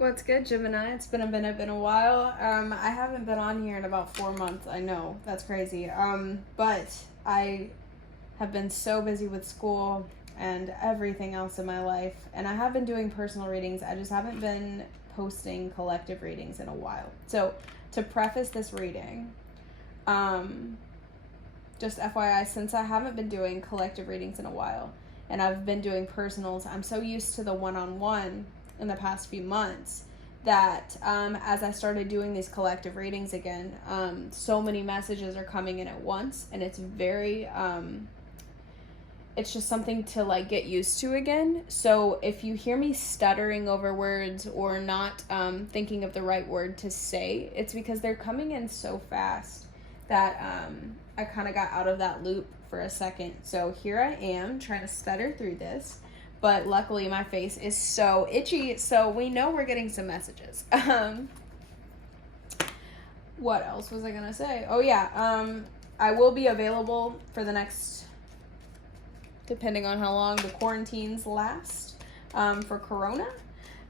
What's good, Gemini? It's been a while. I haven't been on here in about 4 months. I know that's crazy. But I have been so busy with school and everything else in my life, and I have been doing personal readings. I just haven't been posting collective readings in a while. So, to preface this reading, just FYI, since I haven't been doing collective readings in a while, and I've been doing personals, I'm so used to the one-on-one in the past few months that as I started doing these collective readings again, so many messages are coming in at once, and it's very it's just something to like get used to again. So if you hear me stuttering over words or not thinking of the right word to say, it's because they're coming in so fast that I kind of got out of that loop for a second. So here I am trying to stutter through this. But luckily my face is so itchy, so we know we're getting some messages. What else was I gonna say? Oh yeah, I will be available for the next, depending on how long the quarantines last, for Corona.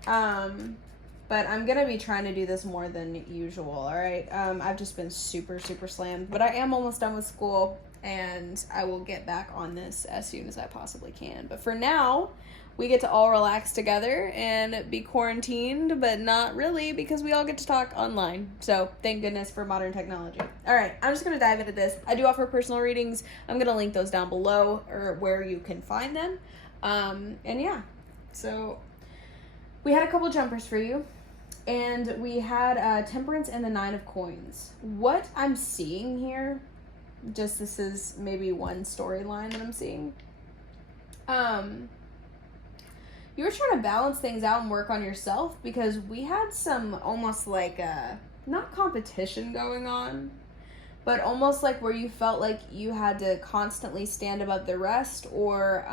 But I'm gonna be trying to do this more than usual, all right? I've just been super slammed, but I am almost done with school, and I will get back on this as soon as I possibly can. But for now, we get to all relax together and be quarantined, but not really, because we all get to talk online. So thank goodness for modern technology. All right, I'm just going to dive into this. I do offer personal readings. I'm going to link those down below, or where you can find them. And yeah, so we had a couple jumpers for you. And we had Temperance and the Nine of Coins. What I'm seeing here, just this is maybe one storyline that I'm seeing. You were trying to balance things out and work on yourself, because we had some almost like not competition going on, but almost like where you felt like you had to constantly stand above the rest, or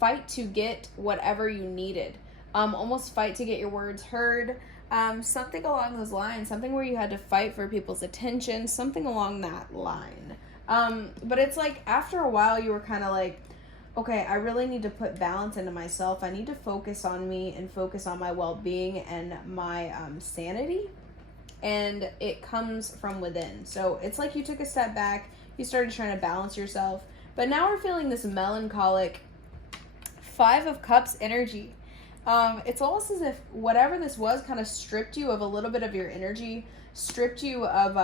fight to get whatever you needed. Almost fight to get your words heard. Something along those lines, something where you had to fight for people's attention, something along that line. But it's like after a while you were kind of like, okay, I really need to put balance into myself. I need to focus on me and focus on my well-being and my sanity. And it comes from within. So it's like you took a step back, you started trying to balance yourself. But now we're feeling this melancholic Five of Cups energy. It's almost as if whatever this was kind of stripped you of a little bit of your energy, stripped you of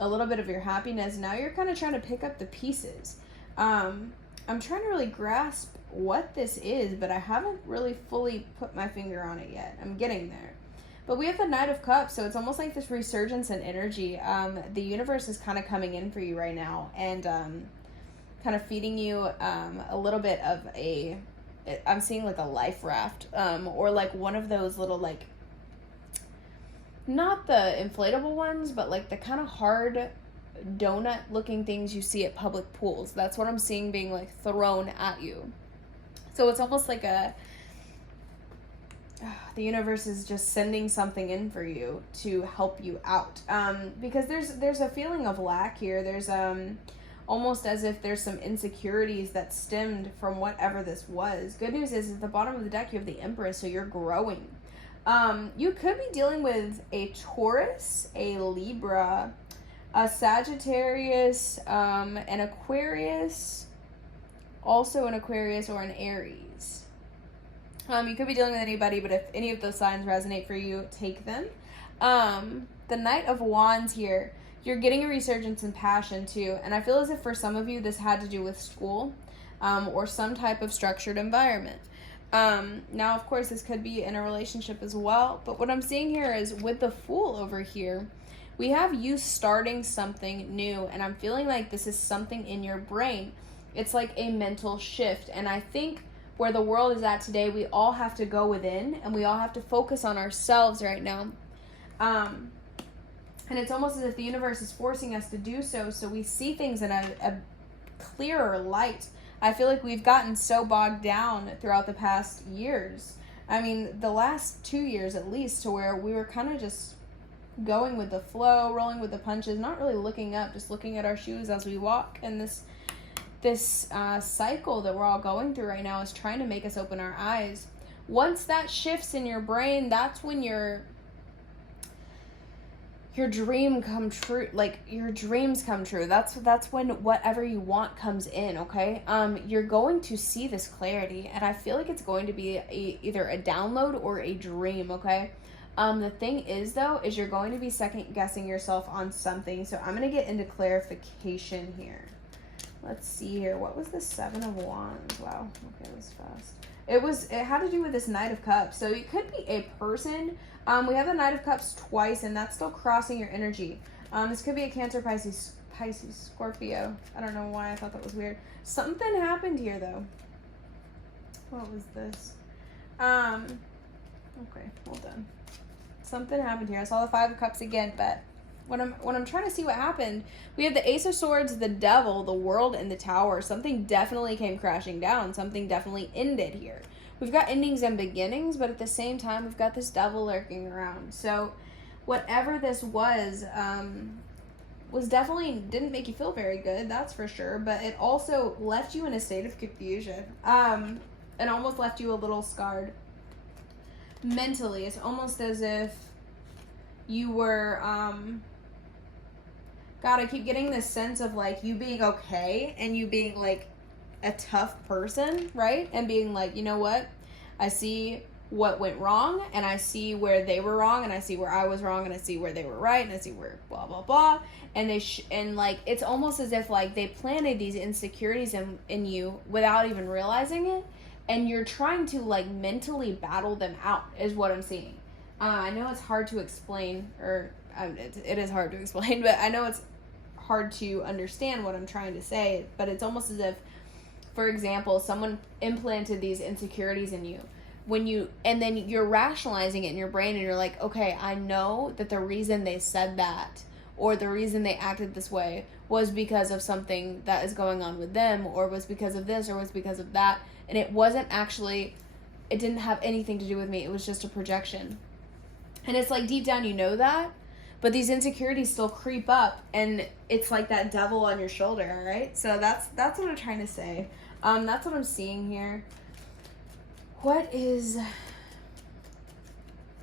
a little bit of your happiness. Now you're kind of trying to pick up the pieces. I'm trying to really grasp what this is, but I haven't really fully put my finger on it yet. I'm getting there. But we have the Knight of Cups, so it's almost like this resurgence in energy. The universe is kind of coming in for you right now, and kind of feeding you a little bit of I'm seeing like a life raft, or like one of those little, like, not the inflatable ones, but like the kind of hard donut looking things you see at public pools. That's what I'm seeing being like thrown at you. So it's almost like the universe is just sending something in for you to help you out, because there's a feeling of lack here. There's almost as if there's some insecurities that stemmed from whatever this was. Good news is at the bottom of the deck you have the Empress, so you're growing. You could be dealing with a Taurus, a Libra, a Sagittarius, an Aquarius, also an Aquarius, or an Aries. You could be dealing with anybody, but if any of those signs resonate for you, take them. The Knight of Wands here, you're getting a resurgence in passion too, and I feel as if for some of you this had to do with school, or some type of structured environment. Now of course this could be in a relationship as well, but what I'm seeing here is with the Fool over here, we have you starting something new, and I'm feeling like this is something in your brain. It's like a mental shift, and I think where the world is at today, we all have to go within, and we all have to focus on ourselves right now. And it's almost as if the universe is forcing us to do so we see things in a clearer light. I feel like we've gotten so bogged down throughout the past years. I mean, the last 2 years at least, to where we were kind of just going with the flow, rolling with the punches, not really looking up, just looking at our shoes as we walk. And this cycle that we're all going through right now is trying to make us open our eyes. Once that shifts in your brain, that's when your dream come true, like your dreams come true. That's when whatever you want comes in, okay? You're going to see this clarity, and I feel like it's going to be either a download or a dream, okay? The thing is, though, is you're going to be second guessing yourself on something. So I'm going to get into clarification here. Let's see here. What was the Seven of Wands? Wow. Okay, that was fast. It had to do with this Knight of Cups. So it could be a person. We have the Knight of Cups twice, and that's still crossing your energy. This could be a Cancer, Pisces, Scorpio. I don't know why I thought that was weird. Something happened here, though. What was this? Okay, hold on. Something happened here. I saw the Five of Cups again, but when I'm trying to see what happened, we have the Ace of Swords, the Devil, the World, and the Tower. Something definitely came crashing down. Something definitely ended here. We've got endings and beginnings, but at the same time, we've got this Devil lurking around. So whatever this was definitely didn't make you feel very good, that's for sure, but it also left you in a state of confusion. It almost left you a little scarred mentally. It's almost as if you were, God, I keep getting this sense of like you being okay and you being like a tough person, right? And being like, you know what? I see what went wrong, and I see where they were wrong, and I see where I was wrong, and I see where they were right, and I see where blah blah blah. And and like it's almost as if like they planted these insecurities in you without even realizing it, and you're trying to like mentally battle them out is what I'm seeing. I know it's hard to explain, or it is hard to explain, but I know it's hard to understand what I'm trying to say. But it's almost as if, for example, someone implanted these insecurities in you. And then you're rationalizing it in your brain, and you're like, okay, I know that the reason they said that or the reason they acted this way was because of something that is going on with them, or was because of this, or was because of that. And it didn't have anything to do with me. It was just a projection. And it's like deep down you know that, but these insecurities still creep up, and it's like that devil on your shoulder, all right? So that's what I'm trying to say. That's what I'm seeing here. What is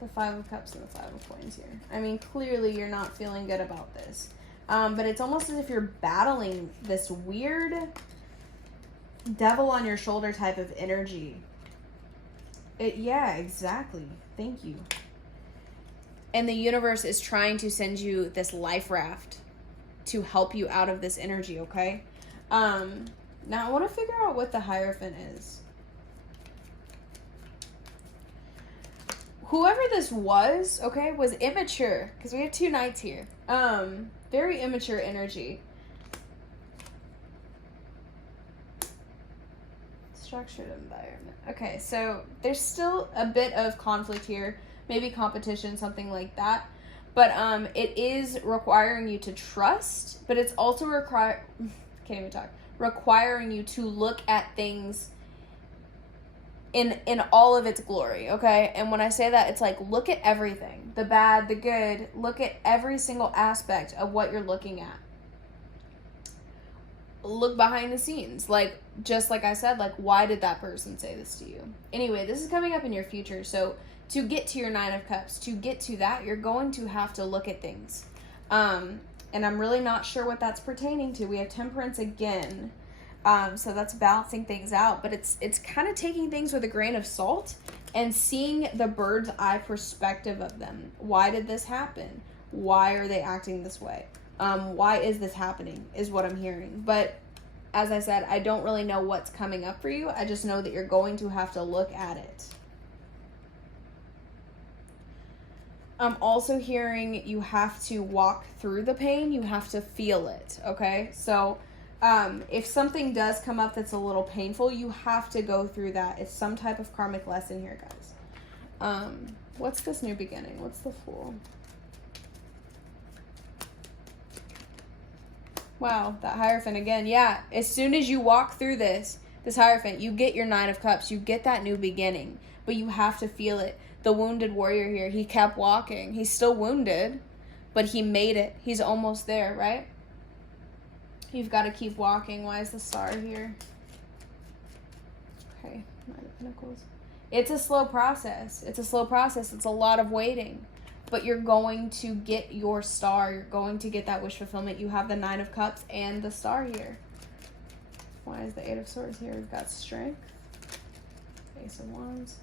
the Five of Cups and the Five of Coins here? I mean, clearly you're not feeling good about this. But it's almost as if you're battling this weird devil on your shoulder type of energy. Yeah, exactly. Thank you. And the universe is trying to send you this life raft to help you out of this energy, okay? Now I want to figure out what the Hierophant is. Whoever this was, okay, was immature, because we have two knights here. Very immature energy. Structured environment. Okay, so there's still a bit of conflict here. Maybe competition, something like that. But it is requiring you to trust, but it's also requiring you to look at things in all of its glory, okay? And when I say that, it's like, look at everything. The bad, the good. Look at every single aspect of what you're looking at. Look behind the scenes. Like, just like I said, like, why did that person say this to you? Anyway, this is coming up in your future. So to get to your Nine of Cups, to get to that, you're going to have to look at things. And I'm really not sure what that's pertaining to. We have Temperance again. So that's balancing things out, but it's kind of taking things with a grain of salt and seeing the bird's eye perspective of them. Why did this happen? Why are they acting this way? Why is this happening is what I'm hearing. But as I said, I don't really know what's coming up for you. I just know that you're going to have to look at it. I'm also hearing you have to walk through the pain. You have to feel it, okay? So if something does come up that's a little painful, you have to go through that. It's some type of karmic lesson here, guys. What's this new beginning? What's the Fool? Wow, that Hierophant again. Yeah, as soon as you walk through this Hierophant, you get your Nine of Cups. You get that new beginning, but you have to feel it. The wounded warrior here, he kept walking. He's still wounded, but he made it. He's almost there, right? You've got to keep walking. Why is the Star here? Okay, Nine of Pentacles. It's a slow process. It's a slow process. It's a lot of waiting. But you're going to get your star. You're going to get that wish fulfillment. You have the Nine of Cups and the star here. Why is the Eight of Swords here? We've got strength. Ace of Wands.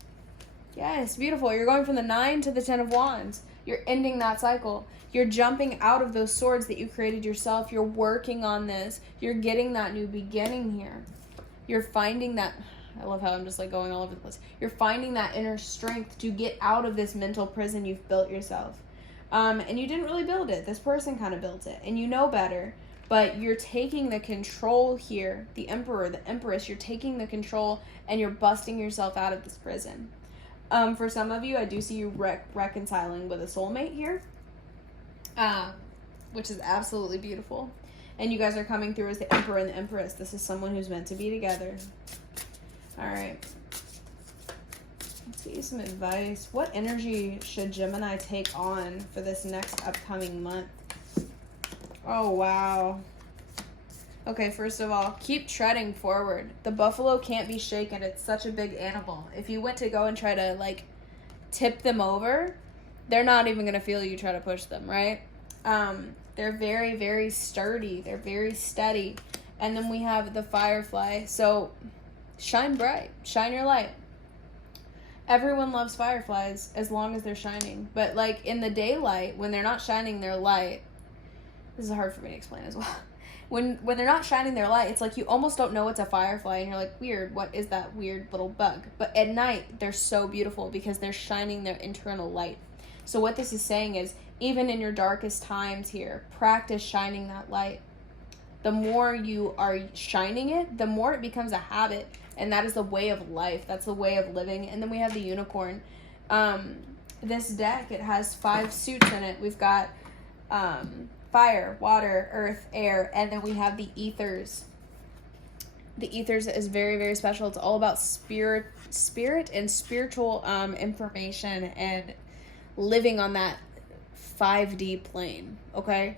Yes, beautiful. You're going from the 9 to the 10 of Wands. You're ending that cycle. You're jumping out of those swords that you created yourself. You're working on this. You're getting that new beginning here. You're finding that... I love how I'm just like going all over the place. You're finding that inner strength to get out of this mental prison you've built yourself. And you didn't really build it. This person kind of built it. And you know better. But you're taking the control here. The Emperor, the Empress. You're taking the control and you're busting yourself out of this prison. For some of you, I do see you reconciling with a soulmate here. Which is absolutely beautiful. And you guys are coming through as the Emperor and the Empress. This is someone who's meant to be together. All right. Let's get you some advice. What energy should Gemini take on for this next upcoming month? Oh, wow. Okay, first of all, keep treading forward. The buffalo can't be shaken. It's such a big animal. If you went to go and try to, like, tip them over, they're not even going to feel you try to push them, right? They're very, very sturdy. They're very steady. And then we have the firefly. So... shine bright. Shine your light. Everyone loves fireflies as long as they're shining. But, like, in the daylight, when they're not shining their light... This is hard for me to explain as well. When they're not shining their light, it's like you almost don't know it's a firefly. And you're like, weird, what is that weird little bug? But at night, they're so beautiful because they're shining their internal light. So what this is saying is, even in your darkest times here, practice shining that light. The more you are shining it, the more it becomes a habit. And that is the way of life. That's the way of living. And then we have the unicorn. This deck, it has 5 suits in it. We've got fire, water, earth, air, and then we have the ethers. The ethers is very, very special. It's all about spirit and spiritual information and living on that 5D plane, okay?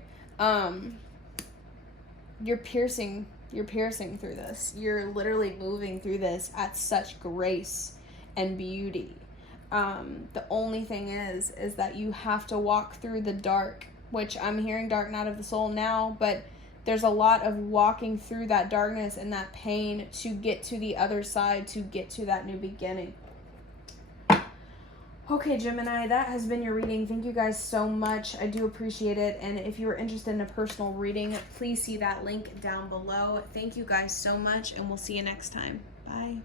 You're piercing through this. You're literally moving through this at such grace and beauty. The only thing is that you have to walk through the dark, which I'm hearing dark night of the soul now, but there's a lot of walking through that darkness and that pain to get to the other side, to get to that new beginning. Okay, Gemini, that has been your reading. Thank you guys so much. I do appreciate it. And if you are interested in a personal reading, please see that link down below. Thank you guys so much, and we'll see you next time. Bye.